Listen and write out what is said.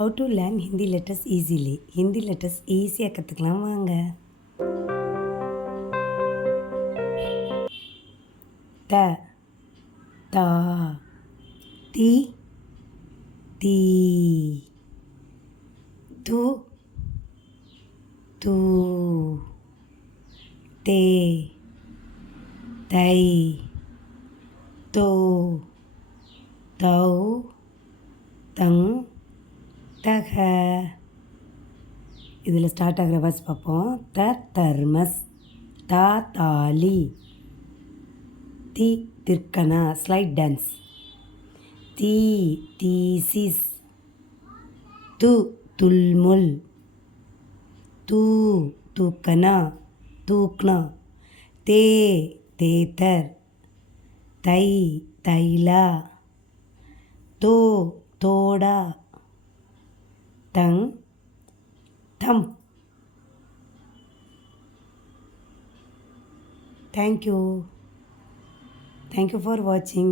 How to learn Hindi letters easily. Hindi letters ஈஸியாக கற்றுக்கலாம் வாங்க. த தா தி தீ து தூ தே தை தோ தௌ தங் தக. இதில் ஸ்டார்ட் ஆகிற வேர்ட்ஸ் பார்ப்போம். தர்மஸ், தாலி, திர்க்கனா ஸ்லைட் டான்ஸ், தீசிஸ், துல்முல், தூக்கனா தூக்னா, தேத்தர், தைலா, தோடா, தம். Thank you for watching.